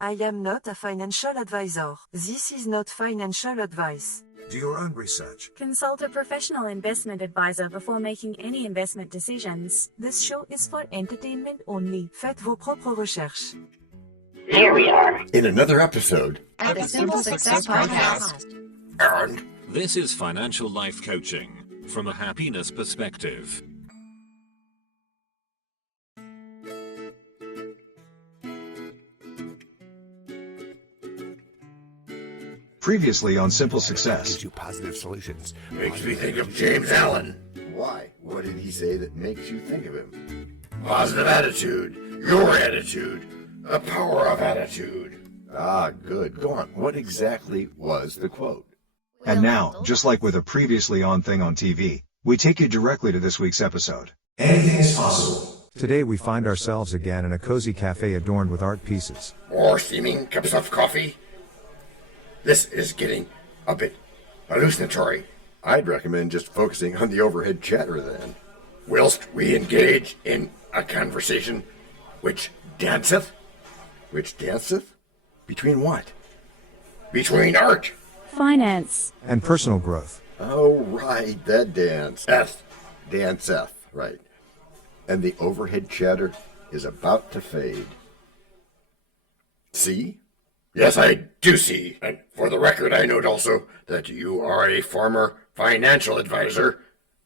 I am not a financial advisor. This is not financial advice. Do your own research. Consult a professional investment advisor before making any investment decisions. This show is for entertainment only. Faites vos propres recherches. Here we are in another episode of the Simple Success Podcast. And this is financial life coaching from a happiness perspective. Previously on Simple Success. gives you positive solutions. Makes me think of James Allen. Why? What did he say that makes you think of him? Positive attitude, your attitude, the power of attitude. Ah, good. Go on. What exactly was the quote? And now, just like with a previously on thing on TV, we take you directly to this week's episode. Anything is possible. Today we find ourselves again in a cozy cafe adorned with art pieces. More steaming cups of coffee. This is getting a bit hallucinatory. I'd recommend just focusing on the overhead chatter then. Whilst we engage in a conversation which danceth. Which danceth? Between what? Between art. Finance. And personal growth. Oh, right, that dance. Eth. Danceth, right. And the overhead chatter is about to fade. See? Yes, I do see. And for the record, I note also that you are a former financial advisor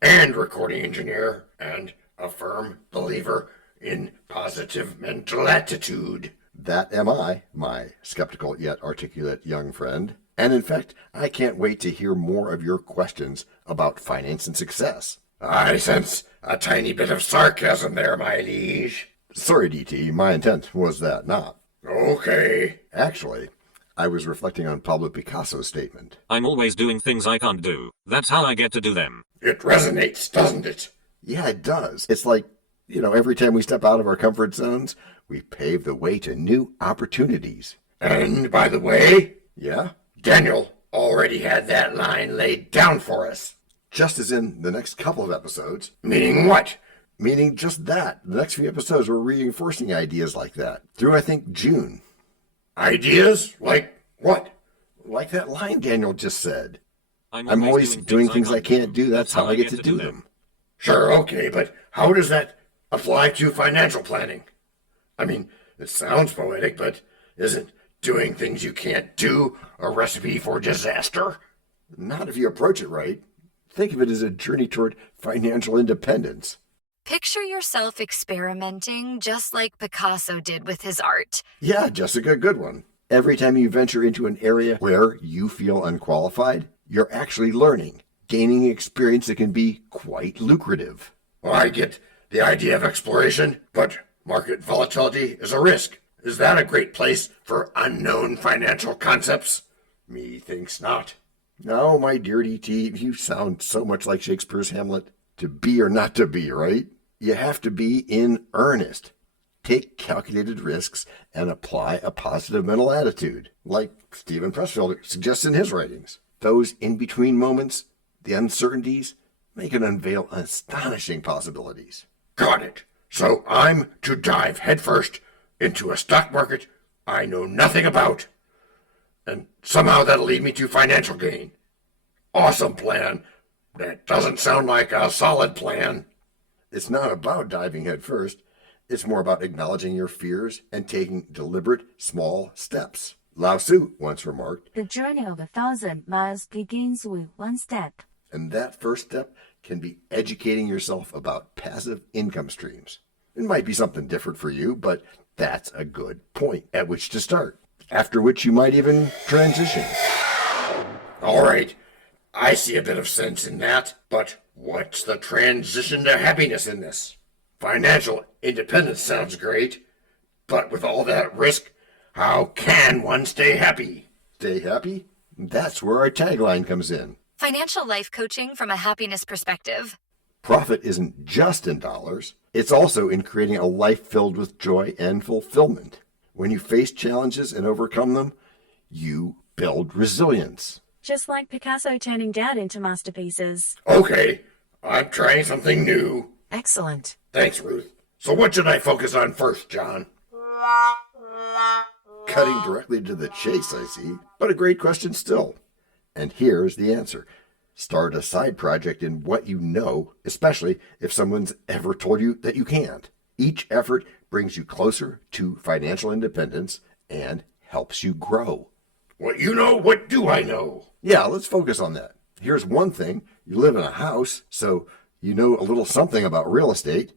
and recording engineer and a firm believer in positive mental attitude. That am I, my skeptical yet articulate young friend. And in fact, I can't wait to hear more of your questions about finance and success. I sense a tiny bit of sarcasm there, my liege. Sorry, DT, my intent was that not. Okay. Actually, I was reflecting on Pablo Picasso's statement. I'm always doing things I can't do. That's how I get to do them. It resonates, doesn't it? Yeah, it does. It's like, every time we step out of our comfort zones, we pave the way to new opportunities. And by the way, yeah, Daniel already had that line laid down for us. Just as in the next couple of episodes. Meaning what? Meaning just that. The next few episodes we're reinforcing ideas like that. Through, I think, June. Ideas? Like what? Like that line Daniel just said. I'm always doing things I can't do. That's how I get to do them. Sure, okay, but how does that apply to financial planning? I mean, it sounds poetic, but isn't doing things you can't do a recipe for disaster? Not if you approach it right. Think of it as a journey toward financial independence. Picture yourself experimenting just like Picasso did with his art. Yeah, Jessica, good one. Every time you venture into an area where you feel unqualified, you're actually learning, gaining experience that can be quite lucrative. Well, I get the idea of exploration, but market volatility is a risk. Is that a great place for unknown financial concepts? Methinks not. No, my dear DT, you sound so much like Shakespeare's Hamlet. To be or not to be, right? You have to be in earnest. Take calculated risks and apply a positive mental attitude, like Stephen Pressfield suggests in his writings. Those in-between moments, the uncertainties, they can unveil astonishing possibilities. Got it. So I'm to dive headfirst into a stock market I know nothing about, and somehow that'll lead me to financial gain. Awesome plan. That doesn't sound like a solid plan. It's not about diving headfirst. It's more about acknowledging your fears and taking deliberate, small steps. Lao Tzu once remarked, The journey of 1,000 miles begins with one step. And that first step can be educating yourself about passive income streams. It might be something different for you, but that's a good point at which to start, after which you might even transition. All right, I see a bit of sense in that, but what's the transition to happiness in this? Financial independence sounds great, but with all that risk, how can one stay happy? Stay happy? That's where our tagline comes in. Financial life coaching from a happiness perspective. Profit isn't just in dollars. It's also in creating a life filled with joy and fulfillment. When you face challenges and overcome them, you build resilience. Just like Picasso turning doubt into masterpieces. Okay, I'm trying something new. Excellent. Thanks, Ruth. So what should I focus on first, John? Cutting directly to the chase, I see. But a great question still. And here's the answer. Start a side project in what you know, especially if someone's ever told you that you can't. Each effort brings you closer to financial independence and helps you grow. What you know, what do I know? Yeah, let's focus on that. Here's one thing. You live in a house, so you know a little something about real estate.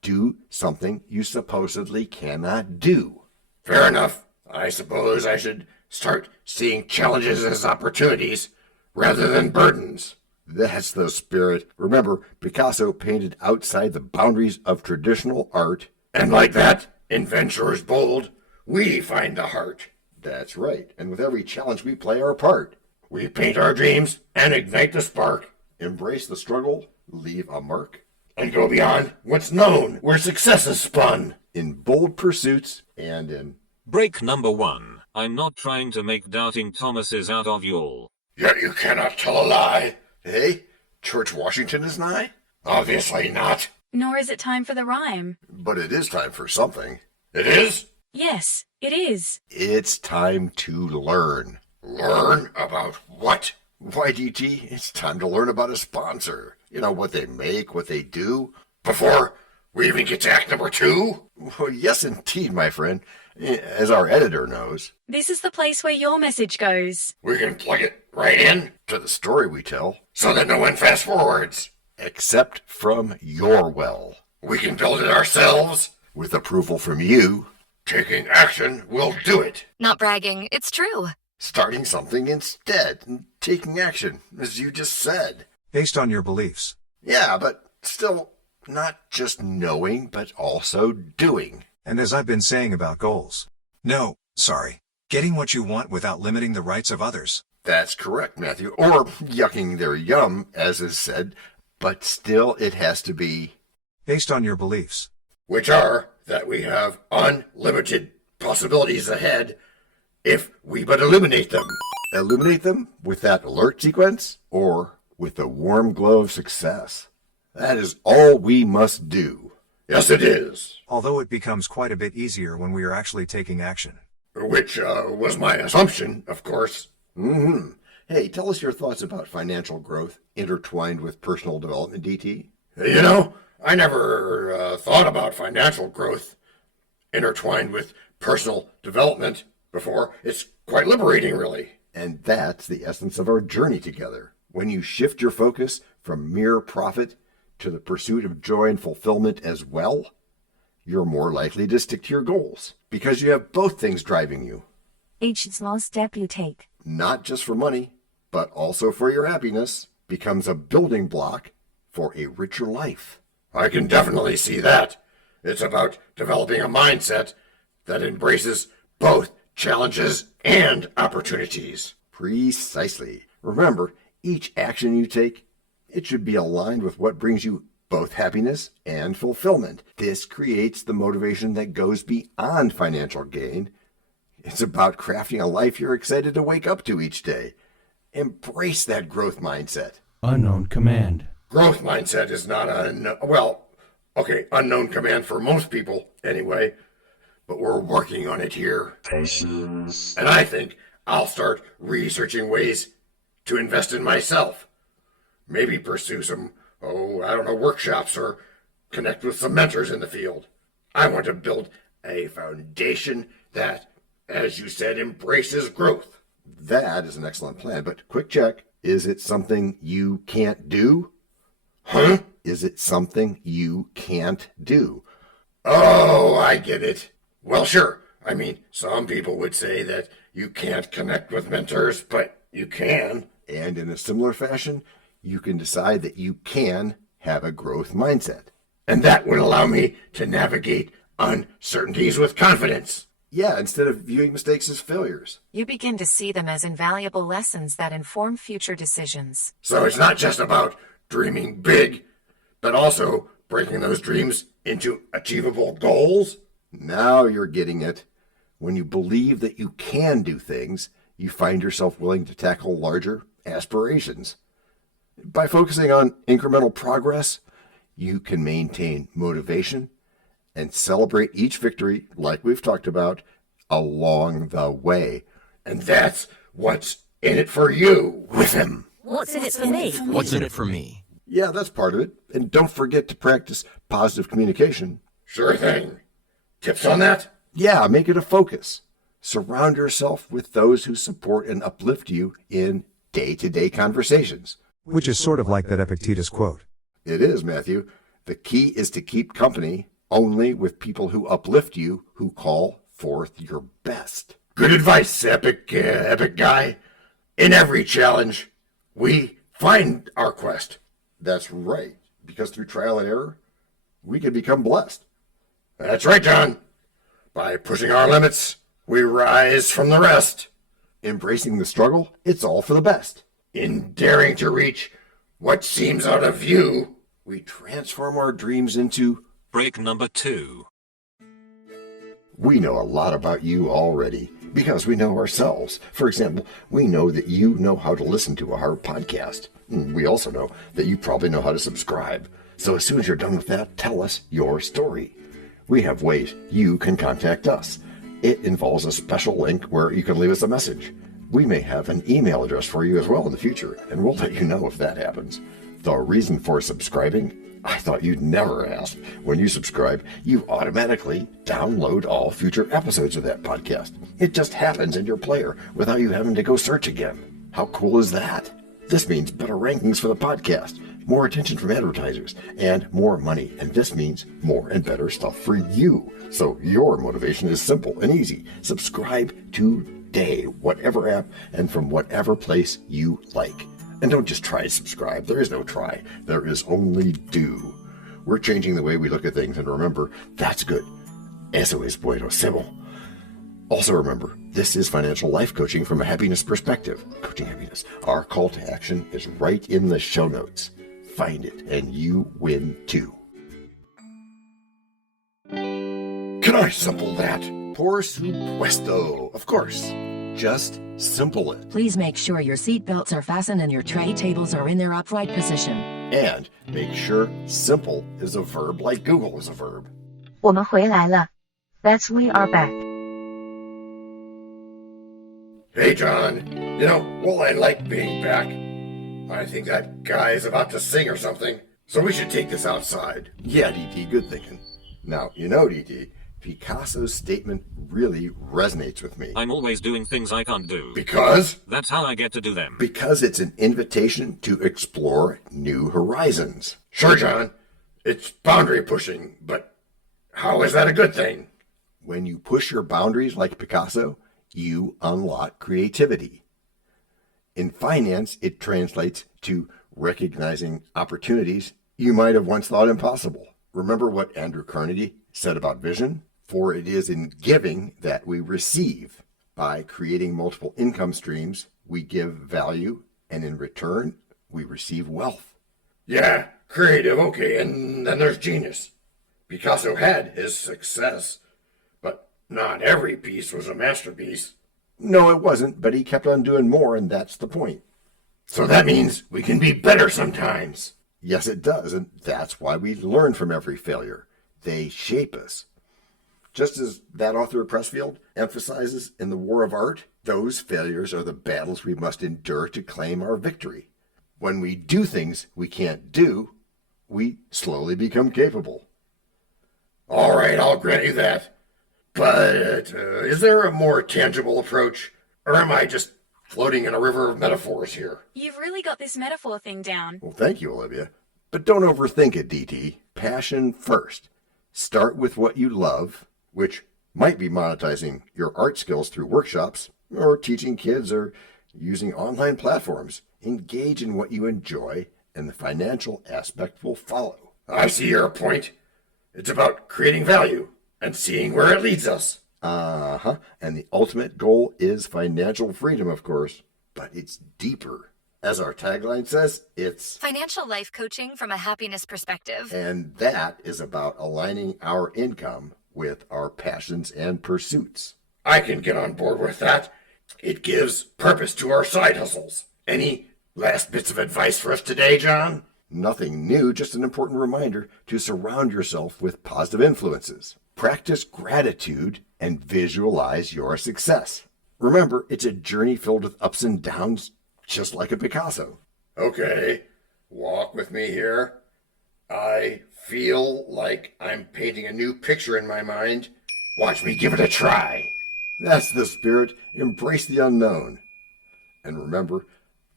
Do something you supposedly cannot do. Fair enough. I suppose I should start seeing challenges as opportunities rather than burdens. That's the spirit. Remember, Picasso painted outside the boundaries of traditional art. And like that, in ventures bold, we find the heart. That's right. And with every challenge, we play our part. We paint our dreams and ignite the spark. Embrace the struggle, leave a mark. And go beyond what's known, where success is spun. In bold pursuits and in... Break number 1. I'm not trying to make doubting Thomases out of y'all. Yet you cannot tell a lie. Hey, George Washington is nigh? Obviously not. Nor is it time for the rhyme. But it is time for something. It is? Yes, it is. It's time to learn. Learn about what? Why, DT, it's time to learn about a sponsor. You know, what they make, what they do. Before we even get to act number 2? Well, yes, indeed, my friend. As our editor knows. This is the place where your message goes. We can plug it right in to the story we tell. So that no one fast forwards. Except from your well. We can build it ourselves. With approval from you. Taking action will do it. Not bragging, it's true. Starting something instead. And taking action, as you just said. Based on your beliefs. Yeah, but still not just knowing, but also doing. And as I've been saying about goals. No, sorry. Getting what you want without limiting the rights of others. That's correct, Matthew. Or yucking their yum, as is said. But still, it has to be... based on your beliefs. Which are that we have unlimited possibilities ahead if we but illuminate them. Illuminate them with that alert sequence? Or with the warm glow of success? That is all we must do. Yes, it is. Although it becomes quite a bit easier when we are actually taking action. Which was my assumption, of course. Mm-hmm. Hey, tell us your thoughts about financial growth intertwined with personal development, DT. You know, I never thought about financial growth intertwined with personal development before. It's quite liberating, really. And that's the essence of our journey together. When you shift your focus from mere profit to the pursuit of joy and fulfillment as well, you're more likely to stick to your goals because you have both things driving you. Each small step you take, not just for money, but also for your happiness, becomes a building block for a richer life. I can definitely see that. It's about developing a mindset that embraces both challenges and opportunities. Precisely. Remember, each action you take, it should be aligned with what brings you both happiness and fulfillment. This creates the motivation that goes beyond financial gain. It's about crafting a life you're excited to wake up to each day. Embrace that growth mindset. Unknown command. Growth mindset is not unknown command for most people anyway, but we're working on it here. Patience. And I think I'll start researching ways to invest in myself. Maybe pursue some, workshops or connect with some mentors in the field. I want to build a foundation that, as you said, embraces growth. That is an excellent plan, but quick check. Is it something you can't do? Huh? Is it something you can't do? Oh, I get it. Well, sure. I mean, some people would say that you can't connect with mentors, but you can. And in a similar fashion, you can decide that you can have a growth mindset. And that would allow me to navigate uncertainties with confidence. Yeah, instead of viewing mistakes as failures. You begin to see them as invaluable lessons that inform future decisions. So it's not just about dreaming big, but also breaking those dreams into achievable goals? Now you're getting it. When you believe that you can do things, you find yourself willing to tackle larger aspirations. By focusing on incremental progress, you can maintain motivation and celebrate each victory, like we've talked about, along the way. And that's what's in it for you with him. What's in it for me? What's in it for me? Yeah, that's part of it. And don't forget to practice positive communication. Sure thing. Tips on that? Yeah, make it a focus. Surround yourself with those who support and uplift you in day-to-day conversations. Which is sort of like that Epictetus quote. It is, Matthew. The key is to keep company only with people who uplift you, who call forth your best. Good advice, epic guy. In every challenge, we find our quest. That's right, because through trial and error, we can become blessed. That's right, John. By pushing our limits, we rise from the rest. Embracing the struggle, it's all for the best. In daring to reach what seems out of view, we transform our dreams into break number 2. We know a lot about you already because we know ourselves. For example, we know that you know how to listen to our podcast. We also know that you probably know how to subscribe. So as soon as you're done with that, tell us your story. We have ways you can contact us. It involves a special link where you can leave us a message. We may have an email address for you as well in the future, and we'll let you know if that happens. The reason for subscribing? I thought you'd never ask. When you subscribe, you automatically download all future episodes of that podcast. It just happens in your player without you having to go search again. How cool is that? This means better rankings for the podcast, more attention from advertisers, and more money. And this means more and better stuff for you. So your motivation is simple and easy. Subscribe today, whatever app and from whatever place you like. And don't just try to subscribe. There is no try. There is only do. We're changing the way we look at things, and remember, that's good. Eso es buenísimo. Also remember, this is financial life coaching from a happiness perspective. Coaching happiness. Our call to action is right in the show notes. Find it, and you win too. Can I simple that? Por supuesto. Of course. Just simple it. Please make sure your seat belts are fastened and your tray tables are in their upright position. And make sure simple is a verb like Google is a verb. 我们回来了. That's we are back. Hey, John. You know, well, I like being back. I think that guy is about to sing or something, so we should take this outside. Yeah, DT, good thinking. Now, you know, DT, Picasso's statement really resonates with me. I'm always doing things I can't do. Because? That's how I get to do them. Because it's an invitation to explore new horizons. Sure, John. It's boundary pushing, but how is that a good thing? When you push your boundaries like Picasso, you unlock creativity. In finance, it translates to recognizing opportunities you might have once thought impossible. Remember what Andrew Carnegie said about vision? For it is in giving that we receive. By creating multiple income streams, we give value, and in return, we receive wealth. Yeah, creative, okay, and then there's genius. Picasso had his success, but not every piece was a masterpiece. No, it wasn't, but he kept on doing more, and that's the point. So that means we can be better sometimes. Yes, it does, and that's why we learn from every failure. They shape us. Just as that author of Pressfield emphasizes in The War of Art, those failures are the battles we must endure to claim our victory. When we do things we can't do, we slowly become capable. All right, I'll grant you that. But is there a more tangible approach? Or am I just floating in a river of metaphors here? You've really got this metaphor thing down. Well, thank you, Olivia. But don't overthink it, DT. Passion first. Start with what you love, which might be monetizing your art skills through workshops, or teaching kids, or using online platforms. Engage in what you enjoy, and the financial aspect will follow. I see your point. It's about creating value and seeing where it leads us. Uh-huh. And the ultimate goal is financial freedom, of course. But it's deeper. As our tagline says, it's financial life coaching from a happiness perspective. And that is about aligning our income with our passions and pursuits. I can get on board with that. It gives purpose to our side hustles. Any last bits of advice for us today, John? Nothing new, just an important reminder to surround yourself with positive influences. Practice gratitude and visualize your success. Remember, it's a journey filled with ups and downs, just like a Picasso. Okay, walk with me here. I feel like I'm painting a new picture in my mind. Watch me give it a try. That's the spirit. Embrace the unknown. And remember,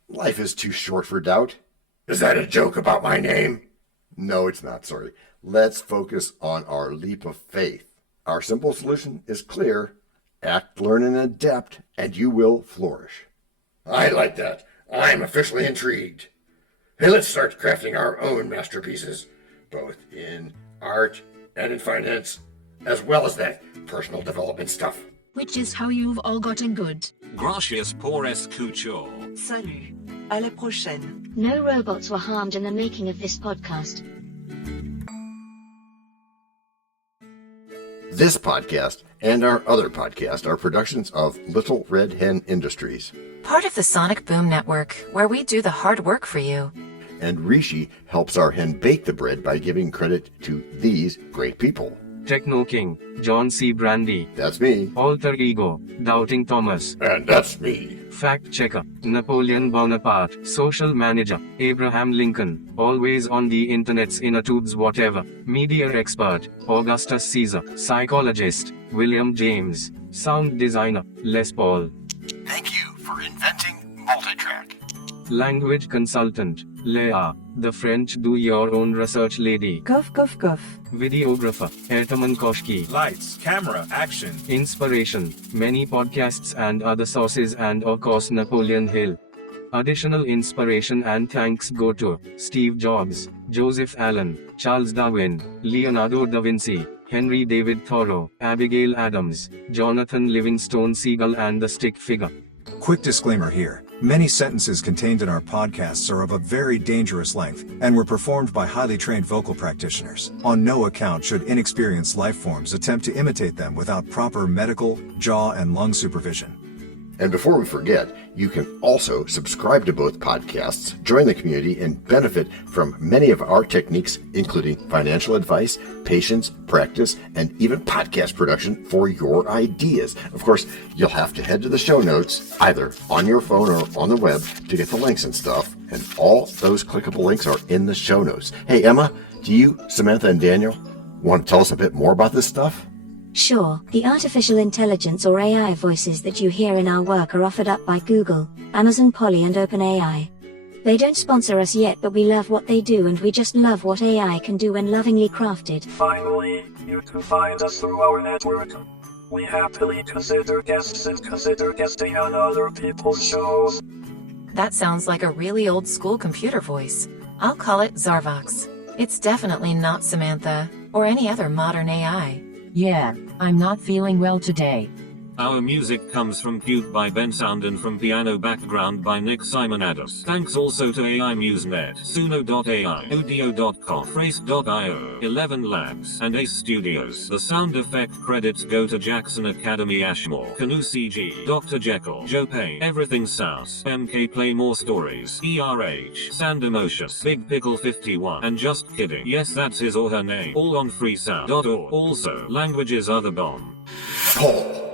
life is too short for doubt. Is that a joke about my name? No, it's not, sorry. Let's focus on our leap of faith. Our simple solution is clear. Act, learn, and adapt, and you will flourish. I like that. I'm officially intrigued. Hey, let's start crafting our own masterpieces, both in art and in finance, as well as that personal development stuff. Which is how you've all gotten good. Gracias por escuchar. Salut. À la prochaine. No robots were harmed in the making of this podcast. This podcast and our other podcast are productions of Little Red Hen Industries. Part of the Sonic Boom Network, where we do the hard work for you. And Rishi helps our hen bake the bread by giving credit to these great people. Techno King, John Brandy. That's me. Alter Ego, Doubting Thomas. And that's me. Fact Checker, Napoleon Bonaparte. Social Manager, Abraham Lincoln. Always on the internet's inner tubes whatever. Media Expert, Augustus Caesar. Psychologist, William James. Sound Designer, Les Paul. Thank you for inventing multitrack. Language Consultant, Leah, the French do-your-own research lady. Cough, cough, cough. Videographer, Ertaman Koshki. Lights, camera, action. Inspiration, many podcasts and other sources and of course Napoleon Hill. Additional inspiration and thanks go to Steve Jobs, Joseph Allen, Charles Darwin, Leonardo da Vinci, Henry David Thoreau, Abigail Adams, Jonathan Livingston Seagull and the Stick Figure. Quick disclaimer here. Many sentences contained in our podcasts are of a very dangerous length, and were performed by highly trained vocal practitioners. On no account should inexperienced life forms attempt to imitate them without proper medical, jaw, and lung supervision. And before we forget, you can also subscribe to both podcasts, join the community, and benefit from many of our techniques, including financial advice, patience, practice, and even podcast production for your ideas. Of course, you'll have to head to the show notes, either on your phone or on the web, to get the links and stuff. And all those clickable links are in the show notes. Hey, Emma, do you, Samantha, and Daniel want to tell us a bit more about this stuff? Sure, the artificial intelligence or AI voices that you hear in our work are offered up by Google, Amazon Polly and OpenAI. They don't sponsor us yet, but we love what they do and we just love what AI can do when lovingly crafted. Finally, you can find us through our network. We happily consider guests and consider guesting on other people's shows. That sounds like a really old school computer voice. I'll call it Zarvox. It's definitely not Samantha, or any other modern AI. Yeah, I'm not feeling well today. Our music comes from Cube by Ben Sound and from Piano Background by Nick Simonados. Thanks also to AI MuseNet, Suno.ai, Audio.com, Phrase.io, ElevenLabs, and Ace Studios. The sound effect credits go to Jackson Academy Ashmore, Canoe CG, Dr. Jekyll, Joe Payne, Everything Sounds, MK Play More Stories, ERH, Sand Emotions, Big Pickle 51, and Just Kidding. Yes, that's his or her name. All on freesound.org. Also, languages are the bomb. Paul.